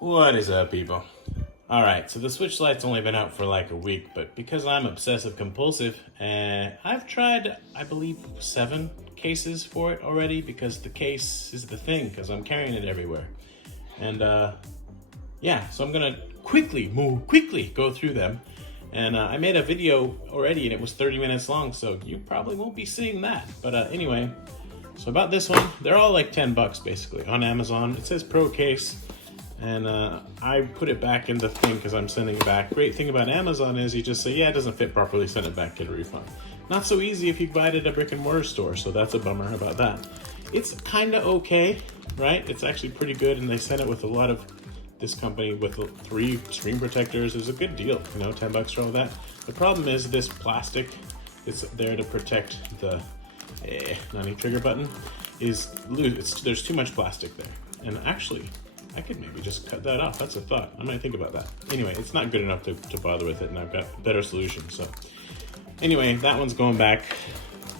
What is up, people? Alright, so the Switch Lite's only been out for like a week, but because I'm obsessive compulsive, I've tried, I believe, 7 cases for it already, because the case is the thing, because I'm carrying it everywhere. And yeah, so I'm gonna quickly go through them. And I made a video already and it was 30 minutes long, so you probably won't be seeing that. But anyway, so about this one, they're all like 10 bucks basically on Amazon. It says Pro Case. And I put it back in the thing because I'm sending it back. Great thing about Amazon is you just say, yeah, it doesn't fit properly, send it back, get a refund. Not so easy if you buy it at a brick and mortar store, so that's a bummer about that. It's kind of okay, right? It's actually pretty good, and they sent it with a lot of this company with 3 screen protectors. It was a good deal, 10 bucks for all that. The problem is this plastic, it's there to protect the trigger button, is loose. There's too much plastic there. And actually, I could maybe just cut that off. That's a thought. I might think about that. Anyway, it's not good enough to bother with it, and I've got better solutions. So anyway, that one's going back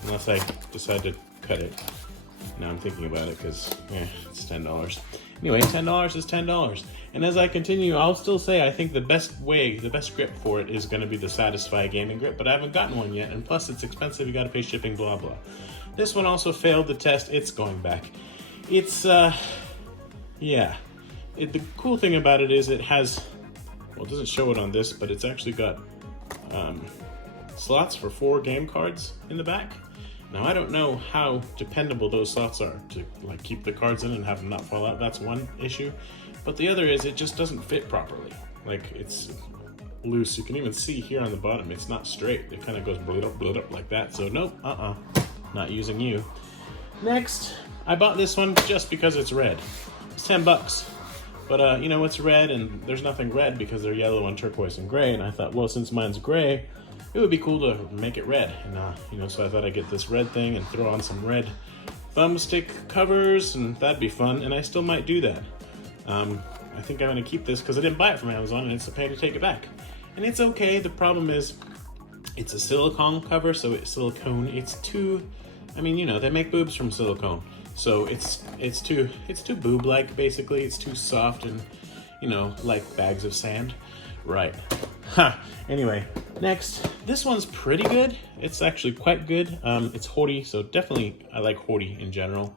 unless I decide to cut it. Now I'm thinking about it because it's $10. Anyway, $10 is $10. And as I continue, I'll still say I think the best grip for it is going to be the Satisfy gaming grip, but I haven't gotten one yet. And plus it's expensive. You got to pay shipping, blah, blah. This one also failed the test. It's going back. It's, yeah. The cool thing about it is it has, well, it doesn't show it on this, but it's actually got slots for 4 game cards in the back. Now, I don't know how dependable those slots are to like keep the cards in and have them not fall out. That's one issue. But the other is it just doesn't fit properly. Like, it's loose. You can even see here on the bottom, it's not straight. It kind of goes blood up like that. So nope, not using you. Next, I bought this one just because it's red. It's 10 bucks. But, it's red, and there's nothing red because they're yellow and turquoise and gray. And I thought, well, since mine's gray, it would be cool to make it red. And, so I thought I'd get this red thing and throw on some red thumbstick covers, and that'd be fun. And I still might do that. I think I'm going to keep this because I didn't buy it from Amazon, and it's a pain to take it back. And it's okay. The problem is it's a silicone cover, so it's too, they make boobs from silicone. So it's too boob-like, basically. It's too soft and, like bags of sand. Right. Anyway, next. This one's pretty good. It's actually quite good. It's HORI, so definitely I like HORI in general.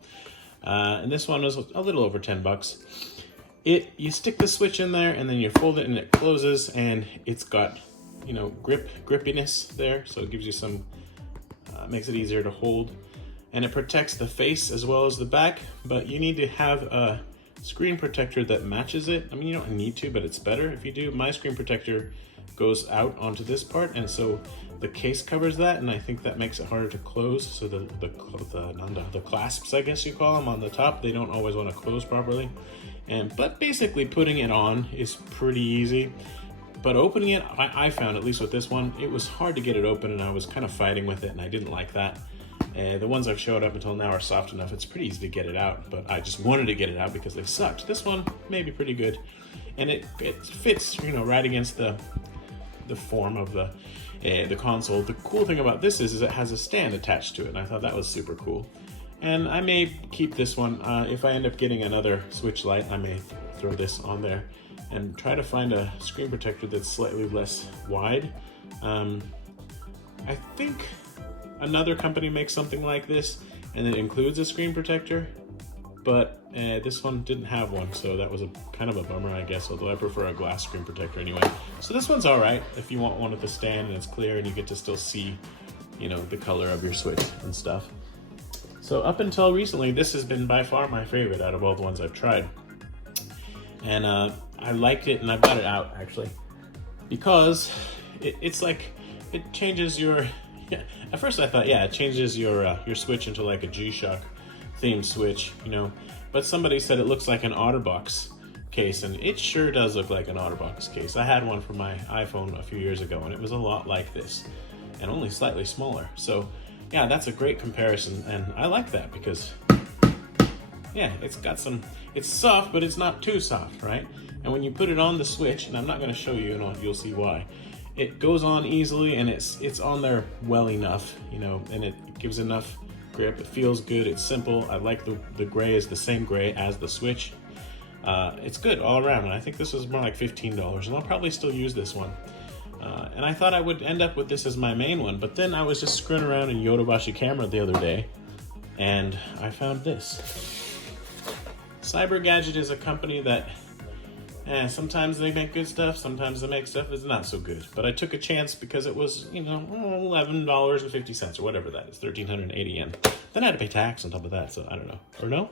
And this one was a little over 10 bucks. You stick the switch in there, and then you fold it, and it closes, and it's got, grippiness there. So it gives you some, makes it easier to hold. And it protects the face as well as the back, but you need to have a screen protector that matches it. You don't need to, but it's better if you do. My screen protector goes out onto this part, and so the case covers that, and I think that makes it harder to close. So the clasps, I guess you call them, on the top, they don't always want to close properly. But basically putting it on is pretty easy. But opening it, I found, at least with this one, it was hard to get it open, and I was kind of fighting with it, and I didn't like that. The ones I've showed up until now are soft enough. It's pretty easy to get it out, but I just wanted to get it out because they sucked. This one may be pretty good, and it fits, right against the form of the console. The cool thing about this is it has a stand attached to it, and I thought that was super cool. And I may keep this one. If I end up getting another Switch Lite, I may throw this on there and try to find a screen protector that's slightly less wide. I think another company makes something like this, and it includes a screen protector, but this one didn't have one, so that was a kind of a bummer, I guess, although I prefer a glass screen protector anyway. So this one's all right if you want one with a stand and it's clear and you get to still see, the color of your Switch and stuff. So up until recently, this has been by far my favorite out of all the ones I've tried. And I liked it, and I've got it out, actually, because it's like, it changes your... Yeah. At first I thought, it changes your Switch into like a G-Shock themed Switch, But somebody said it looks like an OtterBox case, and it sure does look like an OtterBox case. I had one for my iPhone a few years ago, and it was a lot like this, and only slightly smaller. So, yeah, that's a great comparison, and I like that because, it's soft, but it's not too soft, right? And when you put it on the Switch, and I'm not going to show you, and you'll see why. It goes on easily, and it's on there well enough, and it gives enough grip. It feels good. It's simple. I like the gray is the same gray as the Switch. It's good all around, and I think this was more like $15, and I'll probably still use this one. And I thought I would end up with this as my main one, but then I was just screwing around in Yodobashi camera the other day, and I found this. Cyber Gadget is a company that sometimes they make good stuff, sometimes they make stuff that's not so good. But I took a chance because it was, $11.50 or whatever that is, 1,380 yen. Then I had to pay tax on top of that, so I don't know. Or no?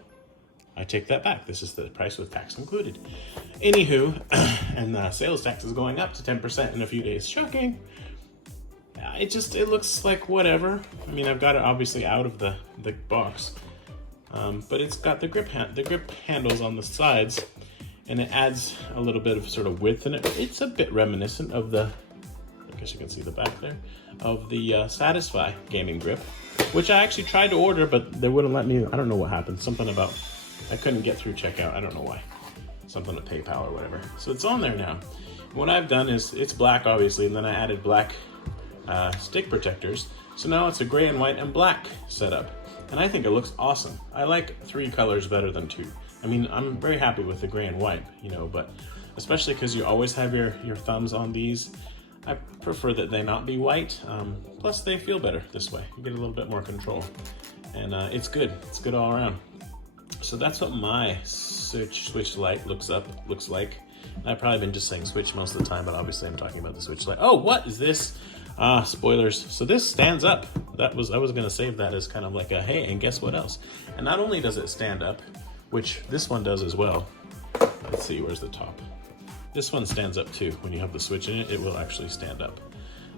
I take that back. This is the price with tax included. Anywho, and sales tax is going up to 10% in a few days. Shocking. It looks like whatever. I mean, I've got it obviously out of the box. But it's got the grip handles on the sides, and it adds a little bit of sort of width in it. It's a bit reminiscent of I guess you can see the back there, of the Satisfy gaming grip, which I actually tried to order, but they wouldn't let me. I don't know what happened. Something about, I couldn't get through checkout. I don't know why. Something with PayPal or whatever. So it's on there now. What I've done is, it's black obviously, and then I added black stick protectors. So now it's a gray and white and black setup. And I think it looks awesome. I like 3 colors better than 2. I mean, I'm very happy with the gray and white, but especially because you always have your thumbs on these. I prefer that they not be white. Plus they feel better this way. You get a little bit more control. And it's good. It's good all around. So that's what my Switch Lite looks like. I've probably been just saying Switch most of the time, but obviously I'm talking about the Switch Lite. Oh, what is this? Spoilers. So this stands up. I was gonna save that as kind of like a, hey, and guess what else? And not only does it stand up, which this one does as well. Let's see, where's the top? This one stands up too. When you have the Switch in it, it will actually stand up.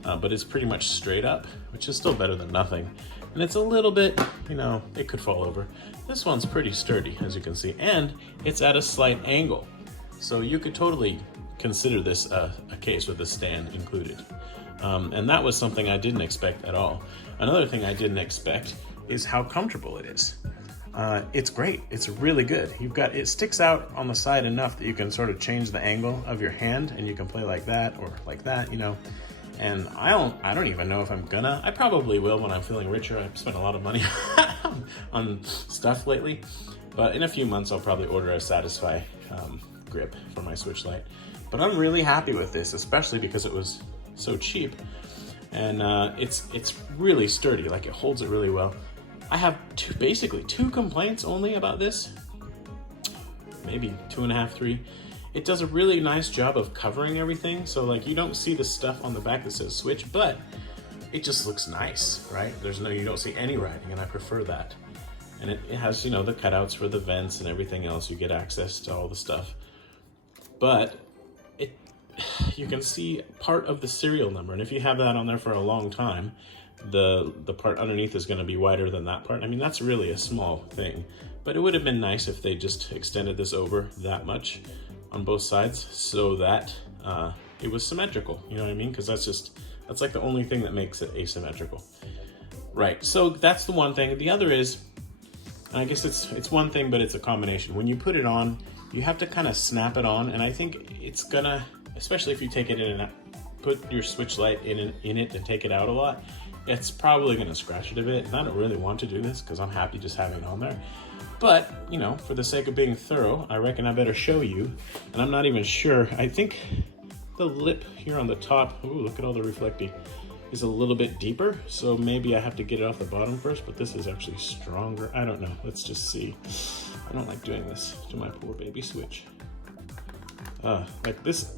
But it's pretty much straight up, which is still better than nothing. And it's a little bit, it could fall over. This one's pretty sturdy, as you can see, and it's at a slight angle. So you could totally consider this a case with a stand included. And that was something I didn't expect at all. Another thing I didn't expect is how comfortable it is. It's great. It's really good. It sticks out on the side enough that you can sort of change the angle of your hand, and you can play like that or like that, And I don't even know if I'm gonna. I probably will when I'm feeling richer. I've spent a lot of money on stuff lately. But in a few months, I'll probably order a Satisfy grip for my Switch Lite. But I'm really happy with this, especially because it was so cheap. And it's really sturdy. Like, it holds it really well. I have basically two complaints only about this. Maybe 2.5, 3. It does a really nice job of covering everything. So like, you don't see the stuff on the back that says Switch, but it just looks nice, right? You don't see any writing, and I prefer that. And it has, the cutouts for the vents and everything else. You get access to all the stuff. But you can see part of the serial number. And if you have that on there for a long time, the part underneath is going to be wider than that part. I mean, that's really a small thing. But it would have been nice if they just extended this over that much on both sides so that it was symmetrical. You know what I mean? Because that's like the only thing that makes it asymmetrical. Right, so that's the one thing. The other is, I guess it's one thing, but it's a combination. When you put it on, you have to kind of snap it on, and I think it's gonna, especially if you take it in and put your Switch Lite in it and take it out a lot, it's probably gonna scratch it a bit. And I don't really want to do this because I'm happy just having it on there. But, for the sake of being thorough, I reckon I better show you. And I'm not even sure. I think the lip here on the top, ooh, look at all the reflecting, is a little bit deeper. So maybe I have to get it off the bottom first, but this is actually stronger. I don't know. Let's just see. I don't like doing this to my poor baby Switch. Like this,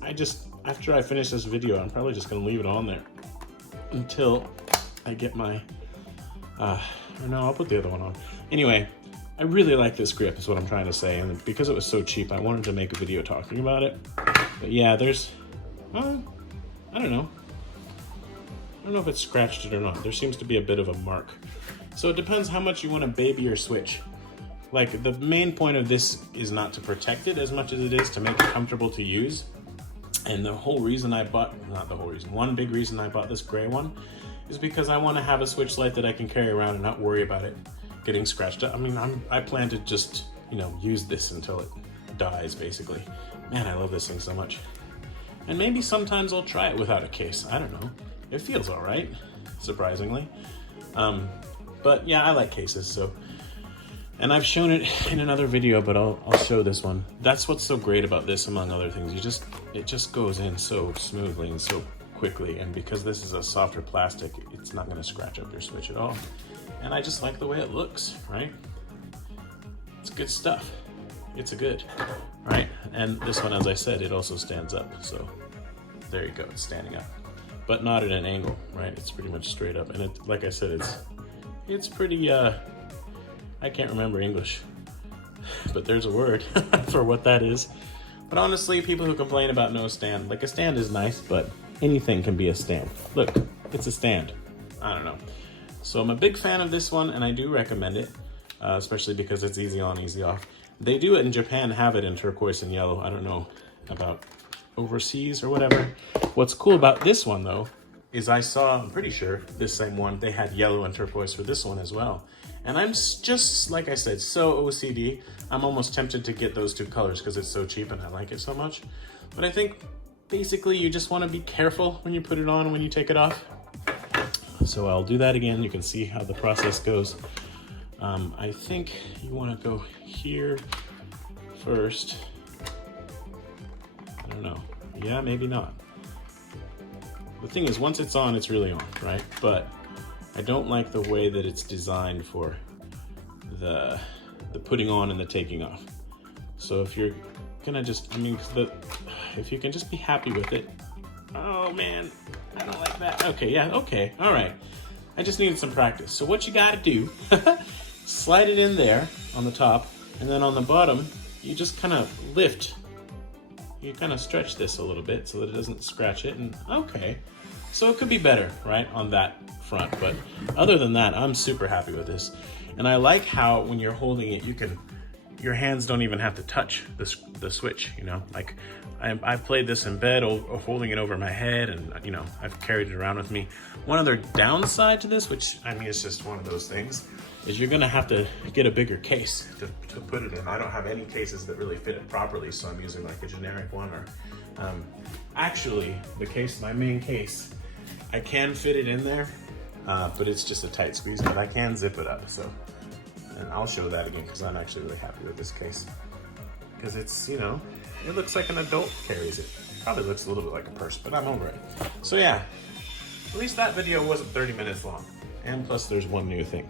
after I finish this video, I'm probably just gonna leave it on there until I get my, or no, I'll put the other one on. Anyway, I really like this grip is what I'm trying to say, and because it was so cheap, I wanted to make a video talking about it. But yeah, there's, I don't know. I don't know if it's scratched it or not. There seems to be a bit of a mark. So it depends how much you want to baby your Switch. Like, the main point of this is not to protect it as much as it is to make it comfortable to use. And the whole reason one big reason I bought this gray one is because I want to have a Switch Lite that I can carry around and not worry about it getting scratched up. I mean, I plan to just, use this until it dies, basically. Man, I love this thing so much. And maybe sometimes I'll try it without a case. I don't know. It feels all right, surprisingly. But yeah, I like cases, so And I've shown it in another video, but I'll show this one. That's what's so great about this, among other things. It just goes in so smoothly and so quickly. And because this is a softer plastic, it's not gonna scratch up your switch at all. And I just like the way it looks, right? It's good stuff. It's a good, right? And this one, as I said, it also stands up. So there you go, it's standing up. But not at an angle, right? It's pretty much straight up. And it, like I said, it's pretty, I can't remember English, but there's a word for what that is. But honestly, people who complain about no stand, like a stand is nice, but anything can be a stand. Look, it's a stand. I don't know. So I'm a big fan of this one, and I do recommend it, especially because it's easy on, easy off. They do it in Japan, have it in turquoise and yellow. I don't know about overseas or whatever. What's cool about this one though, is I saw, I'm pretty sure this same one, they had yellow and turquoise for this one as well. And I'm just, like I said, so OCD. I'm almost tempted to get those two colors because it's so cheap and I like it so much. But I think basically you just want to be careful when you put it on and when you take it off. So I'll do that again. You can see how the process goes. I think you want to go here first. I don't know. Yeah, maybe not. The thing is, once it's on, it's really on, right? But I don't like the way that it's designed for the putting on and the taking off. So if you're gonna just, if you can just be happy with it. Oh man, I don't like that. Okay, yeah, okay, all right. I just needed some practice. So what you gotta do, slide it in there on the top, and then on the bottom, you just kind of lift. You kind of stretch this a little bit so that it doesn't scratch it, and okay. So it could be better, right, on that front, but other than that, I'm super happy with this. And I like how when you're holding it, your hands don't even have to touch the switch, you know? Like, I've played this in bed, or holding it over my head, and, you know, I've carried it around with me. One other downside to this, which, I mean, it's just one of those things, is you're gonna have to get a bigger case to put it in. I don't have any cases that really fit it properly, so I'm using like a generic one, or actually, my main case, I can fit it in there, but it's just a tight squeeze, but I can zip it up, so. And I'll show that again, because I'm actually really happy with this case. Because it's, you know, it looks like an adult carries it. Probably looks a little bit like a purse, but I'm over it. So yeah, at least that video wasn't 30 minutes long. And plus there's one new thing.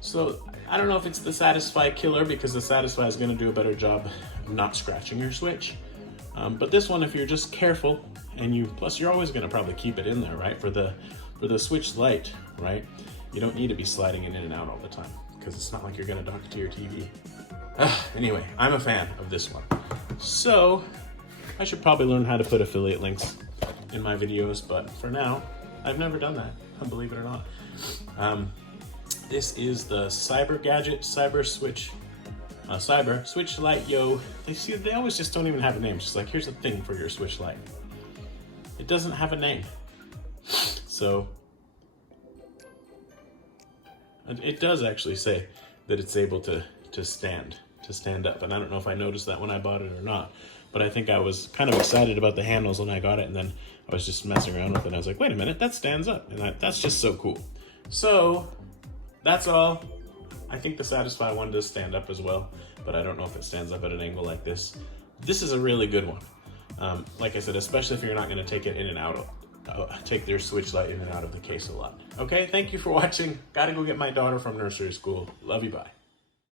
So I don't know if it's the Satisfy killer, because the Satisfy is gonna do a better job of not scratching your switch. But this one, if you're just careful, and plus you're always gonna probably keep it in there, right? For the Switch Lite, right? You don't need to be sliding it in and out all the time, because it's not like you're gonna dock it to your TV. Anyway, I'm a fan of this one. So I should probably learn how to put affiliate links in my videos, but for now, I've never done that, believe it or not. This is the Cyber Switch Lite Yo. They always just don't even have a name. It's just like, here's a thing for your Switch Lite. It doesn't have a name. So it does actually say that it's able to stand up. And I don't know if I noticed that when I bought it or not, but I think I was kind of excited about the handles when I got it, and then I was just messing around with it and I was like, wait a minute, that stands up. And that's just so cool. So that's all. I think the Satisfy one does stand up as well, but I don't know if it stands up at an angle like this. This is a really good one. Like I said, especially if you're not gonna take it in and out take their Switch Lite in and out of the case a lot. Okay, thank you for watching. Gotta go get my daughter from nursery school. Love you, bye.